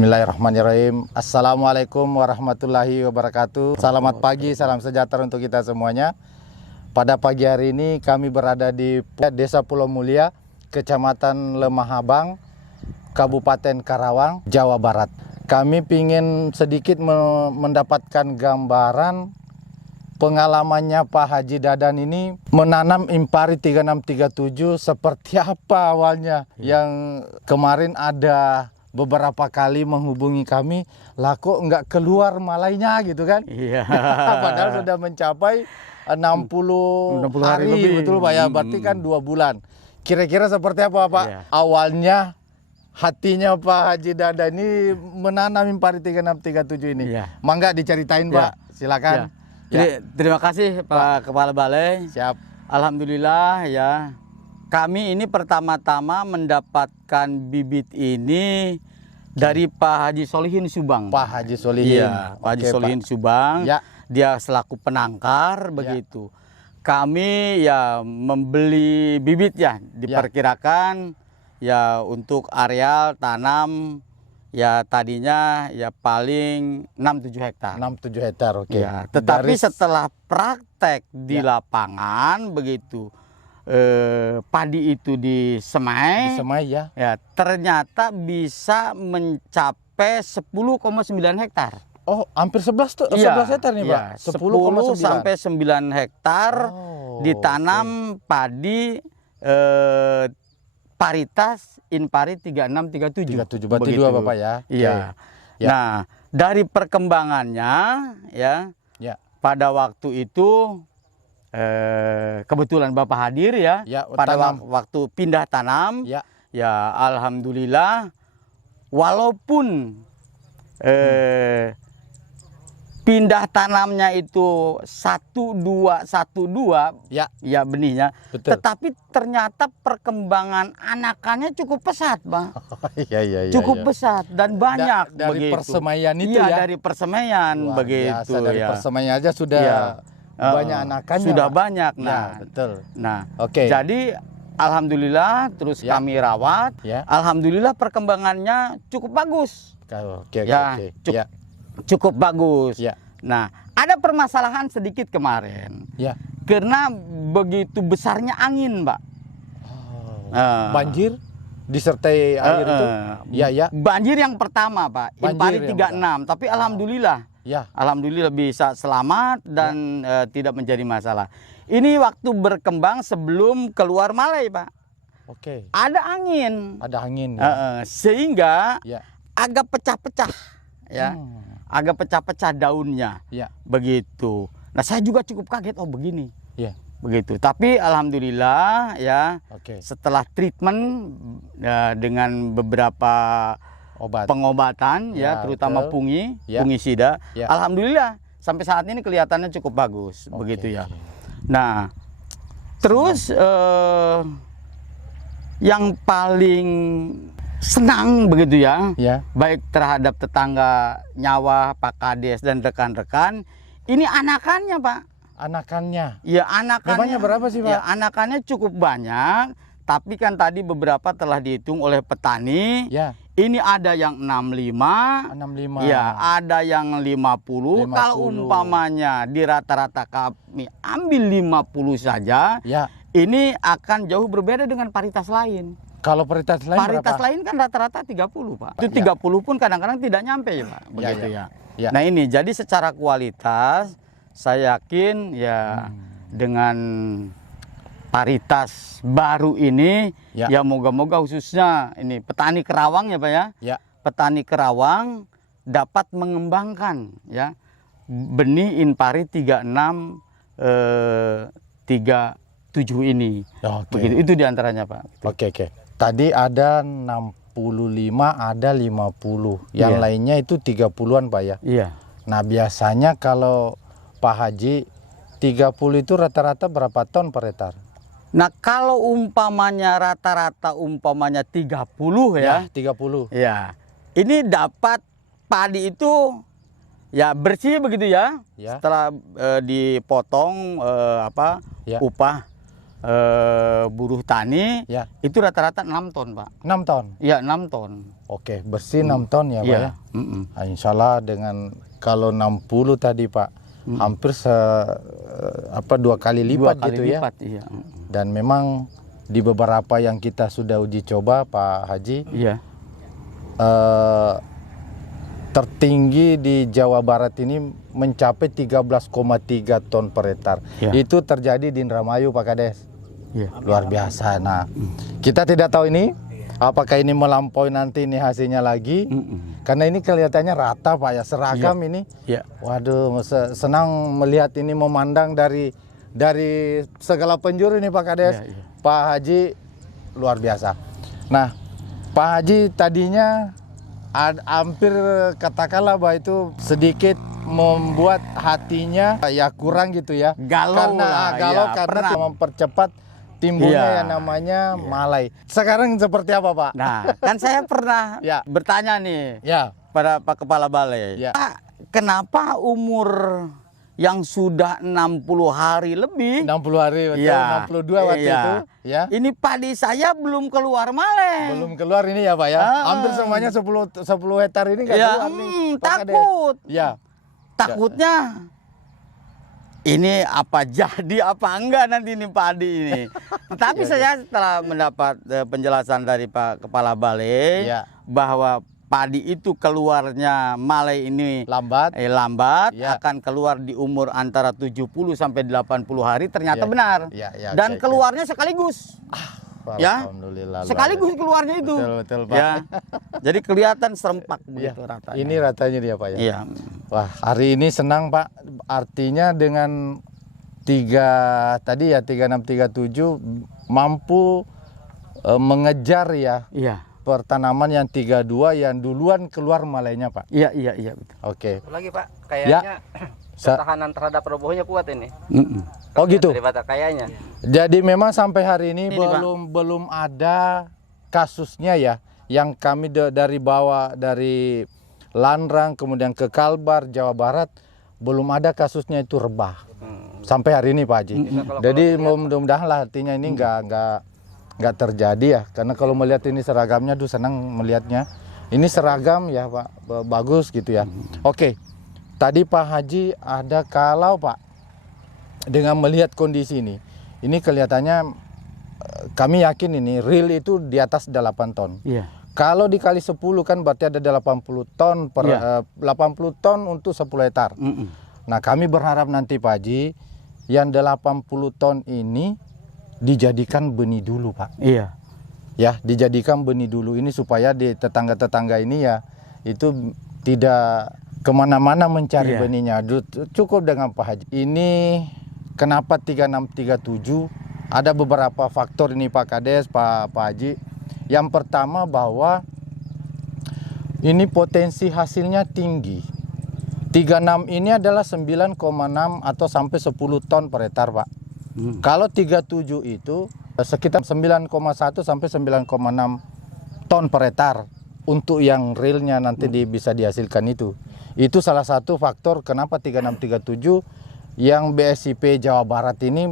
Bismillahirrahmanirrahim. Assalamualaikum warahmatullahi wabarakatuh. Selamat pagi, salam sejahtera untuk kita semuanya. Pada pagi hari ini kami berada di Desa Pulau Mulia, Kecamatan Lemah Abang, Kabupaten Karawang, Jawa Barat. Kami ingin sedikit mendapatkan gambaran pengalamannya Pak Haji Dadan ini menanam Impari 3637 seperti apa awalnya. Yang kemarin ada beberapa kali menghubungi kami, lah kok nggak keluar malainya gitu kan? Iya. Padahal sudah mencapai 60 hari lebih. Betul Pak ya, berarti kan 2 bulan. Kira-kira seperti apa Pak? Iya. Awalnya hatinya Pak Haji Dadan ini menanam Impari 3637 ini. Iya. Mangga diceritain Pak, silakan. Jadi, terima kasih Pak Kepala Balai. Siap. Alhamdulillah ya. Kami ini pertama-tama mendapatkan bibit ini dari Pak Haji Solihin Subang. Pak Haji Solihin. Iya, Pak Haji Solihin Subang. Ya. Dia selaku penangkar begitu. Kami ya membeli bibit ya, diperkirakan ya untuk areal tanam ya tadinya ya paling 6-7 hektar. 6-7 hektar, oke. Ya, tetapi setelah praktek di lapangan begitu, padi itu disemai, ya. Ya, ternyata bisa mencapai 10,9 hektar. Oh, hampir 11 tuh, 11 hektar nih Pak. 10 sampai 9 hektar ditanam padi paritas Impari 3637. Berarti 2 Bapak ya. Iya. Ya. Nah, dari perkembangannya ya, pada waktu itu kebetulan Bapak hadir ya, pada waktu pindah tanam, ya alhamdulillah, walaupun pindah tanamnya itu 1212 ya benihnya, tetapi ternyata perkembangan anakannya cukup pesat, Bang. Cukup pesat dan banyak dari begitu. Persemaian itu ya. Dari persemaian begitu biasa, dari persemaian aja sudah banyak anakannya. Sudah Pak. banyak. Nah, betul. Nah, jadi alhamdulillah terus kami rawat. Alhamdulillah perkembangannya cukup bagus. Cukup bagus. Nah, ada permasalahan sedikit kemarin. Karena begitu besarnya angin, Pak. Banjir disertai air itu? Banjir yang pertama, Pak. Impari 36. Tapi alhamdulillah. Alhamdulillah bisa selamat dan tidak menjadi masalah. Ini waktu berkembang sebelum keluar malai, Pak. Ada angin. Sehingga agak pecah-pecah ya. Agak pecah-pecah daunnya. Begitu. Nah, saya juga cukup kaget, oh begini. Begitu. Tapi alhamdulillah ya, setelah treatment dengan beberapa pengobatan terutama fungisida, alhamdulillah sampai saat ini kelihatannya cukup bagus. Begitu ya. Nah, terus yang paling senang begitu ya, baik terhadap tetangga nyawa, Pak Kades dan rekan-rekan, ini anakannya, Pak. Anakannya? Ya, anakannya. Namanya berapa sih, Pak? Ya, anakannya cukup banyak, tapi kan tadi beberapa telah dihitung oleh petani. Ini ada yang 65, ya, ada yang 50. Kalau umpamanya di rata-rata kami ambil 50 saja, ini akan jauh berbeda dengan paritas lain. Kalau paritas lain lain kan rata-rata 30, Pak. Itu 30 pun kadang-kadang tidak nyampe ya, Pak. Begitu ya. Nah, ini jadi secara kualitas saya yakin ya dengan paritas baru ini ya moga-moga khususnya ini petani Kerawang ya, Pak ya. Petani Kerawang dapat mengembangkan ya benih Impari 3637 ini. Begitu, itu diantaranya, Pak. Tadi ada 65, ada 50. Yang lainnya itu 30-an, Pak ya? Nah, biasanya kalau Pak Haji 30 itu rata-rata berapa ton per hektar? Nah, kalau umpamanya rata-rata 30 ya. 30. Ya. Ini dapat padi itu ya bersih begitu ya. Setelah dipotong upah buruh tani, itu rata-rata 6 ton, Pak. 6 ton? Iya, 6 ton. Oke, bersih 6 ton ya Pak ya? Nah, insya Allah dengan kalau 60 tadi Pak, hampir 2 kali lipat gitu ya. Iya. Dan memang di beberapa yang kita sudah uji coba Pak Haji, tertinggi di Jawa Barat ini mencapai 13,3 ton per hektar. Itu terjadi di Indramayu Pak Kades. Luar biasa. Nah, kita tidak tahu ini apakah ini melampaui nanti ini hasilnya lagi. Karena ini kelihatannya rata Pak ya, seragam ini. Waduh, senang melihat ini, memandang dari segala penjuru ini Pak Kades. Pak Haji luar biasa. Nah, Pak Haji tadinya hampir katakanlah bahwa itu sedikit membuat hatinya ya kurang gitu ya. Galau karena mempercepat timbulnya yang namanya malai. Sekarang seperti apa Pak? Nah, kan saya pernah bertanya nih pada Pak Kepala Balai. Pak, kenapa umur yang sudah 60 hari lebih. 60 hari, betul. 62 waktu itu. Ya. Ini padi saya belum keluar malah. Belum keluar ini ya Pak ya. Hampir semuanya 10 hektar ini nggak keluar nih. Takut. Ya. Takutnya ini apa jadi apa enggak nanti ini padi ini. Tetapi saya setelah mendapat penjelasan dari Pak Kepala Balai bahwa padi itu keluarnya malai ini lambat, akan keluar di umur antara 70 sampai 80 hari, ternyata benar. Dan keluarnya sekaligus. Alhamdulillah. Sekaligus keluarnya itu. Betul Pak. Jadi kelihatan serempak begitu ratanya. Ini ratanya dia Pak ya. Wah, hari ini senang Pak. Artinya dengan 3637 mampu mengejar pertanaman yang 32 yang duluan keluar malainya Pak. Iya betul. Oke. Lagi Pak, kayaknya pertahanan terhadap robohnya kuat ini. Oh gitu. Kayaknya. Jadi memang sampai hari ini belum ada kasusnya ya, yang kami dari Landrang kemudian ke Kalbar Jawa Barat belum ada kasusnya itu rebah sampai hari ini Pak Haji. Jadi mudah-mudahan lah artinya ini nggak terjadi ya, karena kalau melihat ini seragamnya senang melihatnya. Ini seragam ya Pak, bagus gitu ya. Oke, tadi Pak Haji ada kalau Pak dengan melihat kondisi ini kelihatannya kami yakin ini real itu di atas 8 ton. Kalau dikali 10 kan berarti ada 80 ton 80 ton untuk 10 hektar. Nah, kami berharap nanti Pak Haji yang 80 ton ini dijadikan benih dulu Pak. Ya, dijadikan benih dulu ini supaya di tetangga-tetangga ini ya itu tidak kemana-mana mencari benihnya. Cukup dengan Pak Haji. Ini kenapa 3637? Ada beberapa faktor ini Pak Kades, Pak Haji. Yang pertama bahwa ini potensi hasilnya tinggi. 36 ini adalah 9,6 atau sampai 10 ton per hektar Pak. Kalau 37 itu sekitar 9,1 sampai 9,6 ton per hektar untuk yang realnya nanti bisa dihasilkan itu. Itu salah satu faktor kenapa 3637 yang BSIP Jawa Barat ini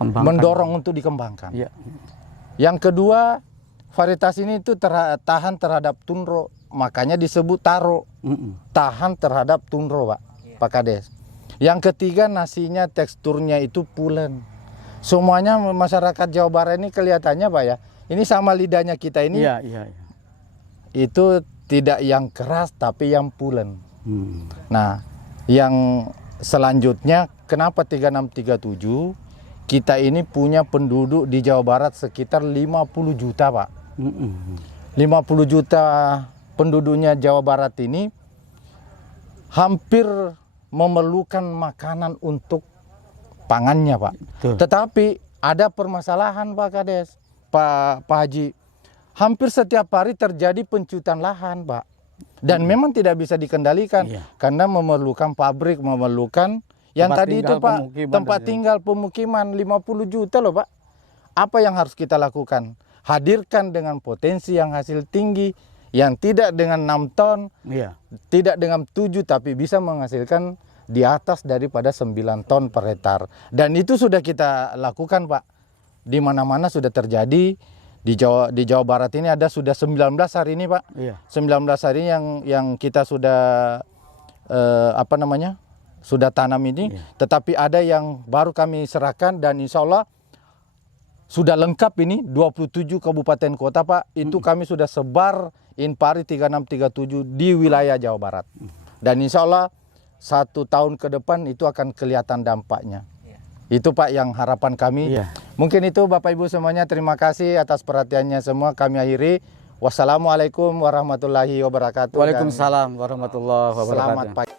mendorong untuk dikembangkan. Yang kedua, varietas ini itu tahan terhadap tundro, makanya disebut taro. Tahan terhadap tundro Pak Kades. Yang ketiga, nasinya teksturnya itu pulen. Semuanya masyarakat Jawa Barat ini kelihatannya Pak ya, ini sama lidahnya kita ini. Itu tidak yang keras tapi yang pulen. Nah, yang selanjutnya kenapa 3637? Kita ini punya penduduk di Jawa Barat sekitar 50 juta Pak. 50 juta penduduknya Jawa Barat ini hampir memerlukan makanan untuk pangannya Pak. Tetapi ada permasalahan Pak Kades, Pak Haji. Hampir setiap hari terjadi pencutan lahan Pak. Dan memang tidak bisa dikendalikan karena memerlukan pabrik, memerlukan yang tadi itu Pak, tempat tinggal pemukiman 50 juta loh Pak. Apa yang harus kita lakukan? Hadirkan dengan potensi yang hasil tinggi, yang tidak dengan 6 ton, tidak dengan 7 tapi bisa menghasilkan di atas daripada 9 ton per hektar. Dan itu sudah kita lakukan Pak. Di mana-mana sudah terjadi Di Jawa Barat ini ada sudah 19 hari ini, Pak. Iya. 19 hari yang kita sudah sudah tanam ini, tetapi ada yang baru kami serahkan dan insya Allah sudah lengkap ini 27 kabupaten kota, Pak. Itu kami sudah sebar Inpari 3637 di wilayah Jawa Barat. Dan insya Allah 1 tahun ke depan itu akan kelihatan dampaknya. Itu Pak yang harapan kami. Mungkin itu Bapak Ibu semuanya, terima kasih atas perhatiannya semua. Kami akhiri. Wassalamualaikum warahmatullahi wabarakatuh. Waalaikumsalam warahmatullahi wabarakatuh. Selamat pagi.